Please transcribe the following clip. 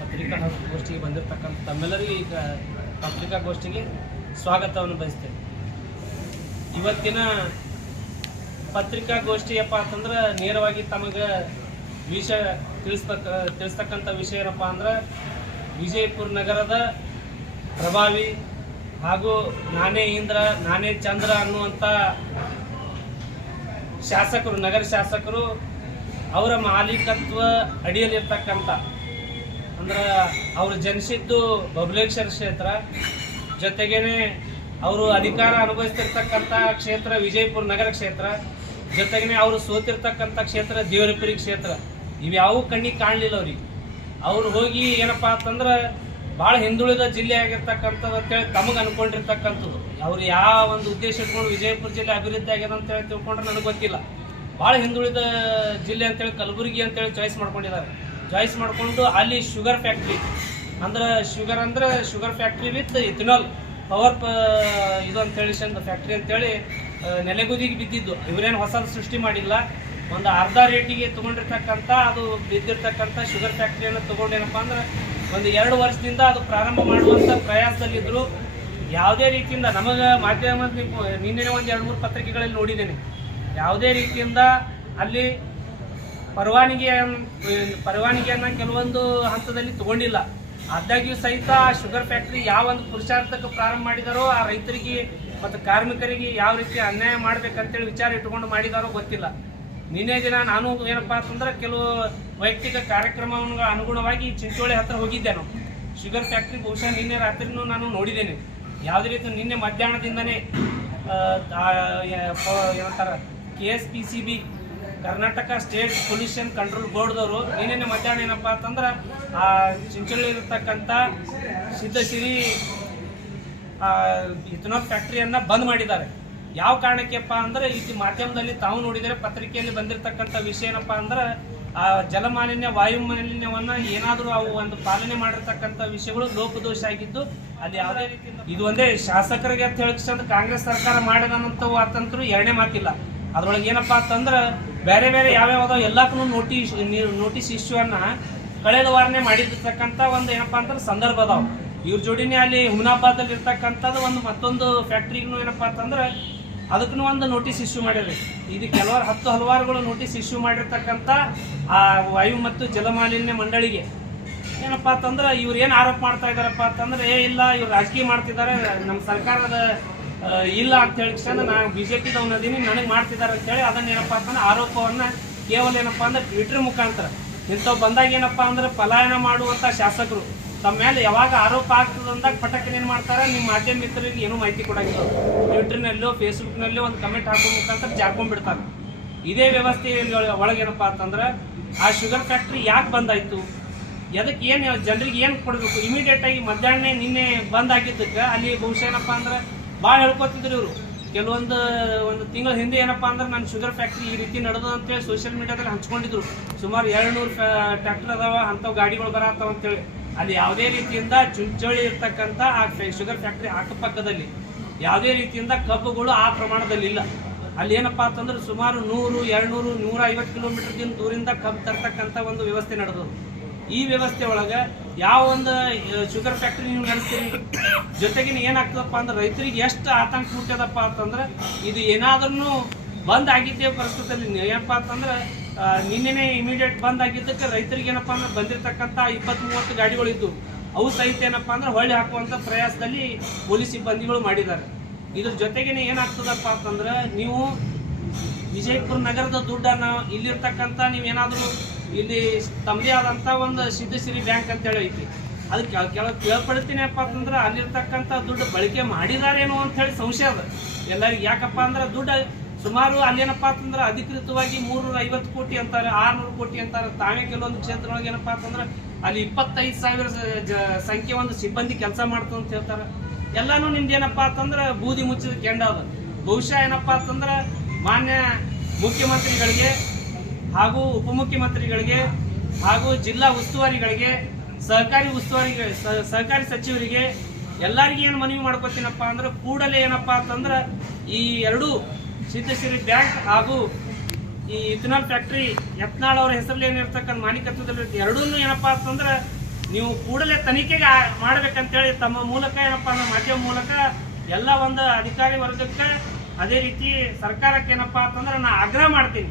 ಪತ್ರಿಕಾಗೋಷ್ಠಿಗೆ ಬಂದಿರತಕ್ಕಂಥ ತಮ್ಮೆಲ್ಲರಿಗೂ ಈಗ ಪತ್ರಿಕಾಗೋಷ್ಠಿಗೆ ಸ್ವಾಗತವನ್ನು ಬಯಸ್ತೇನೆ. ಇವತ್ತಿನ ಪತ್ರಿಕಾಗೋಷ್ಠಿಯಪ್ಪ ಅಂತಂದ್ರೆ ನೇರವಾಗಿ ತಮಗೆ ವಿಷಯ ತಿಳಿಸ್ತಕ್ಕಂಥ ವಿಷಯ ಏನಪ್ಪ ಅಂದ್ರೆ ವಿಜಯಪುರ ನಗರದ ಪ್ರಭಾವಿ ಹಾಗೂ ನಾನೇ ಇಂದ್ರ ನಾನೇ ಚಂದ್ರ ಅನ್ನುವಂಥ ಶಾಸಕರು, ನಗರ ಶಾಸಕರು ಅವರ ಮಾಲೀಕತ್ವ ಅಡಿಯಲ್ಲಿರ್ತಕ್ಕಂಥ ಅಂದ್ರೆ ಅವರು ಜನಿಸಿದ್ದು ಬಬಲೇಶ್ವರ ಕ್ಷೇತ್ರ, ಜೊತೆಗೇನೆ ಅವರು ಅಧಿಕಾರ ಅನುಭವಿಸ್ತಿರ್ತಕ್ಕಂಥ ಕ್ಷೇತ್ರ ವಿಜಯಪುರ ನಗರ ಕ್ಷೇತ್ರ, ಜೊತೆಗೇನೆ ಅವರು ಸೋತಿರ್ತಕ್ಕಂಥ ಕ್ಷೇತ್ರ ದೇವರಪುರಿ ಕ್ಷೇತ್ರ. ಇವ್ಯಾವೂ ಕಣ್ಣಿಗೆ ಕಾಣಲಿಲ್ಲ ಅವ್ರಿಗೆ. ಅವ್ರು ಹೋಗಿ ಏನಪ್ಪ ಅಂತಂದ್ರೆ ಭಾಳ ಹಿಂದುಳಿದ ಜಿಲ್ಲೆ ಆಗಿರ್ತಕ್ಕಂಥದ್ದು ಅಂತೇಳಿ ತಮಗೆ ಅನ್ಕೊಂಡಿರ್ತಕ್ಕಂಥದ್ದು. ಅವ್ರು ಯಾವ ಒಂದು ಉದ್ದೇಶ ಇಟ್ಕೊಂಡು ವಿಜಯಪುರ ಜಿಲ್ಲೆ ಅಭಿವೃದ್ಧಿ ಆಗ್ಯದ ಅಂತೇಳಿ ತಿಳ್ಕೊಂಡ್ರೆ ನನಗೆ ಗೊತ್ತಿಲ್ಲ. ಭಾಳ ಹಿಂದುಳಿದ ಜಿಲ್ಲೆ ಅಂತೇಳಿ ಕಲಬುರಗಿ ಅಂತೇಳಿ ಚಾಯ್ಸ್ ಮಾಡ್ಕೊಂಡಿದ್ದಾರೆ. ಚಾಯ್ಸ್ ಮಾಡಿಕೊಂಡು ಅಲ್ಲಿ ಶುಗರ್ ಫ್ಯಾಕ್ಟ್ರಿ ಅಂದ್ರೆ sugar factory with ethanol power ಇದು ಅಂತೇಳಿ ಫ್ಯಾಕ್ಟ್ರಿ ಅಂತೇಳಿ ನೆಲೆಗುದಿಗೆ ಬಿದ್ದಿದ್ದು. ಇವರೇನು ಹೊಸದು ಸೃಷ್ಟಿ ಮಾಡಿಲ್ಲ. ಒಂದು ಅರ್ಧ ರೇಟಿಗೆ ತೊಗೊಂಡಿರ್ತಕ್ಕಂಥ ಅದು ಬಿದ್ದಿರ್ತಕ್ಕಂಥ ಶುಗರ್ ಫ್ಯಾಕ್ಟ್ರಿಯನ್ನು ತೊಗೊಂಡೇನಪ್ಪ ಅಂದ್ರೆ ಒಂದು 2 ವರ್ಷದಿಂದ ಅದು ಪ್ರಾರಂಭ ಮಾಡುವಂಥ ಪ್ರಯಾಸದಲ್ಲಿದ್ದರು. ಯಾವುದೇ ರೀತಿಯಿಂದ ನಮಗೆ ಮಾಧ್ಯಮ ನಿನ್ನೆ ಒಂದು 2-3 ಪತ್ರಿಕೆಗಳಲ್ಲಿ ನೋಡಿದ್ದೇನೆ, ಯಾವುದೇ ರೀತಿಯಿಂದ ಅಲ್ಲಿ ಪರವಾನಗಿಯನ್ನು ಕೆಲವೊಂದು ಹಂತದಲ್ಲಿ ತಗೊಂಡಿಲ್ಲ. ಆದಾಗ್ಯೂ ಸಹಿತ ಶುಗರ್ ಫ್ಯಾಕ್ಟ್ರಿ ಯಾವ ಒಂದು ಪುರುಷಾರ್ಥಕ್ಕೆ ಪ್ರಾರಂಭ ಮಾಡಿದಾರೋ ಆ ರೈತರಿಗೆ ಮತ್ತು ಕಾರ್ಮಿಕರಿಗೆ ಯಾವ ರೀತಿ ಅನ್ಯಾಯ ಮಾಡ್ಬೇಕಂತೇಳಿ ವಿಚಾರ ಇಟ್ಟುಕೊಂಡು ಮಾಡಿದಾರೋ ಗೊತ್ತಿಲ್ಲ. ನಿನ್ನೆ ದಿನ ನಾನು ಏನಪ್ಪ ಅಂತಂದ್ರೆ ಕೆಲವು ವೈಯಕ್ತಿಕ ಕಾರ್ಯಕ್ರಮವನ್ನು ಅನುಗುಣವಾಗಿ ಚಿಂಚೋಳಿ ಹತ್ರ ಹೋಗಿದ್ದೆ. ನಾನು ಶುಗರ್ ಫ್ಯಾಕ್ಟ್ರಿ ಬಹುಶಃ ನಿನ್ನೆ ರಾತ್ರಿನೂ ನಾನು ನೋಡಿದ್ದೇನೆ. ಯಾವುದೇ ರೀತಿ ನಿನ್ನೆ ಮಧ್ಯಾಹ್ನದಿಂದನೇ ಏನಂತಾರೆ KSPCB Karnataka state pollution control ಬೋರ್ಡ್ದವರು ನಿನ್ನೆ ಮಧ್ಯಾಹ್ನ ಏನಪ್ಪ ಅಂತಂದ್ರೆ ಆ ಚಿಂಚೋಳಿ ಇರತಕ್ಕಂಥ ಸಿದ್ಧಸಿರಿ ಇಥನಾಲ್ ಫ್ಯಾಕ್ಟ್ರಿಯನ್ನು ಬಂದ್ ಮಾಡಿದ್ದಾರೆ. ಯಾವ ಕಾರಣಕ್ಕೆಪ್ಪ ಅಂದ್ರೆ ಈ ಮಾಧ್ಯಮದಲ್ಲಿ ತಾವು ನೋಡಿದರೆ ಪತ್ರಿಕೆಯಲ್ಲಿ ಬಂದಿರತಕ್ಕಂಥ ವಿಷಯ ಏನಪ್ಪ ಅಂದ್ರೆ ಆ ಜಲಮಾಲಿನ್ಯ ವಾಯು ಮಾಲಿನ್ಯವನ್ನು ಏನಾದರೂ ಅವು ಒಂದು ಪಾಲನೆ ಮಾಡಿರ್ತಕ್ಕಂಥ ವಿಷಯಗಳು ಲೋಪದೋಷ ಆಗಿದ್ದು ಅಲ್ಲಿ ಯಾವುದೇ ರೀತಿಯಿಂದ ಇದು ಒಂದೇ ಶಾಸಕರಿಗೆ ಅಂತ ಹೇಳಿಕೊಂಡು ಕಾಂಗ್ರೆಸ್ ಸರ್ಕಾರ ಮಾಡಿದಂಥವು ಅತಂತ್ರು ಎರಡನೇ ಮಾತಿಲ್ಲ. ಅದ್ರೊಳಗೆ ಏನಪ್ಪ ಅಂತಂದ್ರೆ ಬೇರೆ ಬೇರೆ ಯಾವ್ಯಾವ ಎಲ್ಲಕ್ಕೂ ನೋಟಿಸ್ ಇಶ್ಯೂವನ್ನು ಕಳೆದ ವಾರನೇ ಮಾಡಿರ್ತಕ್ಕಂಥ ಒಂದು ಏನಪ್ಪ ಅಂತಂದ್ರೆ ಸಂದರ್ಭ ಅದಾವ. ಇವ್ರ ಜೋಡಿನೇ ಅಲ್ಲಿ ಹುಮನಾಬಾದಲ್ಲಿ ಇರ್ತಕ್ಕಂಥದ್ದು ಒಂದು ಮತ್ತೊಂದು ಫ್ಯಾಕ್ಟ್ರಿಗೂ ಏನಪ್ಪ ಅಂತಂದ್ರೆ ಅದಕ್ಕೂ ಒಂದು ನೋಟಿಸ್ ಇಶ್ಯೂ ಮಾಡಿದ್ರಿ. ಇದು ಹಲವಾರುಗಳು ನೋಟಿಸ್ ಇಶ್ಯೂ ಮಾಡಿರ್ತಕ್ಕಂಥ ಆ ವಾಯು ಮತ್ತು ಜಲಮಾಲಿನ್ಯ ಮಂಡಳಿಗೆ ಏನಪ್ಪ ಅಂತಂದ್ರೆ ಇವ್ರು ಏನು ಆರೋಪ ಮಾಡ್ತಾ ಇದ್ದಾರಪ್ಪ ಅಂತಂದ್ರೆ ಇಲ್ಲ ಇವ್ರು ರಾಜಕೀಯ ಮಾಡ್ತಿದ್ದಾರೆ, ನಮ್ಮ ಸರ್ಕಾರದ ಇಲ್ಲ ಅಂತ ಹೇಳಿ ನಾನು BJPದವನದೀನಿ ನನಗೆ ಮಾಡ್ತಿದ್ದಾರೆ ಅಂತೇಳಿ ಅದನ್ನ ಏನಪ್ಪ ಅಂತಂದ್ರೆ ಆರೋಪವನ್ನು ಕೇವಲ ಏನಪ್ಪ ಅಂದ್ರೆ ಟ್ವಿಟರ್ ಮುಖಾಂತರ ಇಂಥವು ಬಂದಾಗ ಏನಪ್ಪ ಅಂದ್ರೆ ಪಲಾಯನ ಮಾಡುವಂಥ ಶಾಸಕರು ತಮ್ಮ ಮೇಲೆ ಯಾವಾಗ ಆರೋಪ ಆಗ್ತದೆ ಅಂದಾಗ ಪಟಕ್ಕನೆ ಏನು ಮಾಡ್ತಾರೆ, ನಿಮ್ಮ ಮಾಧ್ಯಮ ಮಿತ್ರರಿಗೆ ಏನೂ ಮಾಹಿತಿ ಕೊಡಂಗಿಲ್ಲ. ಟ್ವಿಟರ್ನಲ್ಲೋ ಫೇಸ್ಬುಕ್ನಲ್ಲೋ ಒಂದು ಕಮೆಂಟ್ ಹಾಕೋ ಮುಖಾಂತರ ಜಾರ್ಕೊಂಡ್ಬಿಡ್ತಾರೆ. ಇದೇ ವ್ಯವಸ್ಥೆಯಲ್ಲಿ ಒಳಗೇನಪ್ಪ ಅಂತಂದ್ರೆ ಆ ಶುಗರ್ ಫ್ಯಾಕ್ಟ್ರಿ ಯಾಕೆ ಬಂದಾಯಿತು, ಅದಕ್ಕೆ ಏನು ಜನರಿಗೆ ಏನು ಕೊಡಬೇಕು, ಇಮಿಡಿಯೇಟಾಗಿ ಮಧ್ಯಾಹ್ನ ನಿನ್ನೆ ಬಂದಾಗಿದ್ದಕ್ಕೆ ಅಲ್ಲಿ ಬಹುಶಃ ಏನಪ್ಪ ಅಂದ್ರೆ ಭಾಳ ಹೇಳ್ಕೊತಿದ್ರು ಇವರು. ಒಂದು ತಿಂಗಳ ಹಿಂದೆ ಏನಪ್ಪ ಅಂದ್ರೆ ನಾನು ಶುಗರ್ ಫ್ಯಾಕ್ಟ್ರಿ ಈ ರೀತಿ ನಡೆದು ಅಂತೇಳಿ ಸೋಷಿಯಲ್ ಮೀಡಿಯಾದಲ್ಲಿ ಹಂಚ್ಕೊಂಡಿದ್ರು. ಸುಮಾರು 200 ಟ್ರ್ಯಾಕ್ಟರ್ ಅದಾವ, ಅಂಥವು ಗಾಡಿಗಳು ಬರತ್ತವ ಅಂತೇಳಿ. ಅಲ್ಲಿ ಯಾವುದೇ ರೀತಿಯಿಂದ ಚಿಂಚೋಳಿ ಇರ್ತಕ್ಕಂಥ ಆ ಶುಗರ್ ಫ್ಯಾಕ್ಟ್ರಿ ಅಕ್ಕಪಕ್ಕದಲ್ಲಿ ಯಾವುದೇ ರೀತಿಯಿಂದ ಕಬ್ಬುಗಳು ಆ ಪ್ರಮಾಣದಲ್ಲಿ ಇಲ್ಲ. ಅಲ್ಲಿ ಏನಪ್ಪ ಅಂತಂದ್ರೆ ಸುಮಾರು 100, 200, 150 ಕಿಲೋಮೀಟರ್ ದೂರಿಂದ ಕಬ್ಬು ತರ್ತಕ್ಕಂಥ ಒಂದು ವ್ಯವಸ್ಥೆ ನಡೆದದು. ಈ ವ್ಯವಸ್ಥೆ ಒಳಗೆ ಯಾವ ಒಂದು ಶುಗರ್ ಫ್ಯಾಕ್ಟ್ರಿ ನೀವು ನಡೆಸ್ತೀರಿ, ಜೊತೆಗೆ ಏನಾಗ್ತದಪ್ಪ ಅಂದ್ರೆ ರೈತರಿಗೆ ಎಷ್ಟು ಆತಂಕ ಹುಟ್ಟದಪ್ಪ ಅಂತಂದ್ರೆ ಇದು ಏನಾದ್ರೂ ಬಂದ್ ಆಗಿದ್ದೇ ಪರಿಸ್ಥಿತಿಯಲ್ಲಿ ಏನಪ್ಪ ಅಂತಂದ್ರೆ ನಿನ್ನೆನೇ ಇಮಿಡಿಯೇಟ್ ಬಂದ್ ಆಗಿದ್ದಕ್ಕೆ ರೈತರಿಗೆ ಏನಪ್ಪ ಅಂದ್ರೆ ಬಂದಿರತಕ್ಕಂಥ 20-30 ಗಾಡಿಗಳಿದ್ದು ಅವು ಸಹಿತ ಏನಪ್ಪ ಅಂದ್ರೆ ಹೊಳ್ಳಿ ಹಾಕುವಂಥ ಪ್ರಯಾಸದಲ್ಲಿ ಪೊಲೀಸ್ ಸಿಬ್ಬಂದಿಗಳು ಮಾಡಿದ್ದಾರೆ. ಇದ್ರ ಜೊತೆಗೇ ಏನಾಗ್ತದಪ್ಪ ಅಂತಂದ್ರೆ ನೀವು ವಿಜಯಪುರ ನಗರದ ದುಡ್ಡನ್ನು ಇಲ್ಲಿರ್ತಕ್ಕಂಥ ನೀವೇನಾದರೂ ಇಲ್ಲಿ ತಮ್ಮದೇ ಆದಂಥ ಒಂದು ಸಿದ್ಧಸಿರಿ ಬ್ಯಾಂಕ್ ಅಂತೇಳಿ ಐತಿ, ಅದಕ್ಕೆ ಕೇಳ್ಪಡ್ತೀನಿಯಪ್ಪ ಅಂತಂದ್ರೆ ಅಲ್ಲಿರ್ತಕ್ಕಂಥ ದುಡ್ಡು ಬಳಕೆ ಮಾಡಿದಾರೇನೋ ಅಂಥೇಳಿ ಸಂಶಯ ಅದ ಎಲ್ಲರಿಗೆ. ಯಾಕಪ್ಪ ಅಂದ್ರೆ ದುಡ್ಡು ಸುಮಾರು ಅಲ್ಲೇನಪ್ಪ ಅಂತಂದ್ರೆ ಅಧಿಕೃತವಾಗಿ 350 ಕೋಟಿ ಅಂತಾರೆ, 600 ಕೋಟಿ ಅಂತಾರೆ. ತಾವೇ ಕೆಲವೊಂದು ಕ್ಷೇತ್ರದೊಳಗೆ ಏನಪ್ಪ ಅಂತಂದ್ರೆ ಅಲ್ಲಿ 25,000 ಸಂಖ್ಯೆ ಒಂದು ಸಿಬ್ಬಂದಿ ಕೆಲಸ ಮಾಡ್ತು ಅಂತ ಹೇಳ್ತಾರೆ. ಎಲ್ಲಾನು ನಿಮ್ದು ಏನಪ್ಪ ಅಂತಂದ್ರೆ ಬೂದಿ ಮುಚ್ಚಿದ ಕೆಂಡ ಅದ. ಬಹುಶಃ ಏನಪ್ಪ ಅಂತಂದ್ರೆ ಮಾನ್ಯ ಮುಖ್ಯಮಂತ್ರಿಗಳಿಗೆ ಹಾಗೂ ಉಪಮುಖ್ಯಮಂತ್ರಿಗಳಿಗೆ ಹಾಗೂ ಜಿಲ್ಲಾ ಉಸ್ತುವಾರಿಗಳಿಗೆ ಸಹಕಾರಿ ಸಚಿವರಿಗೆ ಎಲ್ಲರಿಗೂ ಏನು ಮನವಿ ಮಾಡ್ಕೋತೀನಪ್ಪ ಅಂದ್ರೆ ಕೂಡಲೇ ಏನಪ್ಪ ಅಂತಂದ್ರೆ ಈ 2 ಸಿದ್ಧಸಿರಿ ಬ್ಯಾಂಕ್ ಹಾಗೂ ಈ ಇಥನಾಲ್ ಫ್ಯಾಕ್ಟ್ರಿ ಯತ್ನಾಳ್ ಅವರ ಹೆಸರಲ್ಲಿ ಏನಿರ್ತಕ್ಕಂಥ ಮಾಲೀಕತ್ವದಲ್ಲಿ ಎರಡೂ ಏನಪ್ಪಾ ಅಂತಂದ್ರೆ ನೀವು ಕೂಡಲೇ ತನಿಖೆಗೆ ಮಾಡ್ಬೇಕಂತೇಳಿ ತಮ್ಮ ಮೂಲಕ ಏನಪ್ಪಾ ಅಂದ್ರೆ ಮಾಧ್ಯಮ ಮೂಲಕ ಎಲ್ಲ ಒಂದು ಅಧಿಕಾರಿ ವರ್ಗಕ್ಕೆ ಅದೇ ರೀತಿ ಸರ್ಕಾರಕ್ಕೆ ಏನಪ್ಪಾ ಅಂತಂದ್ರೆ ನಾ ಆಗ್ರಹ ಮಾಡ್ತೀನಿ.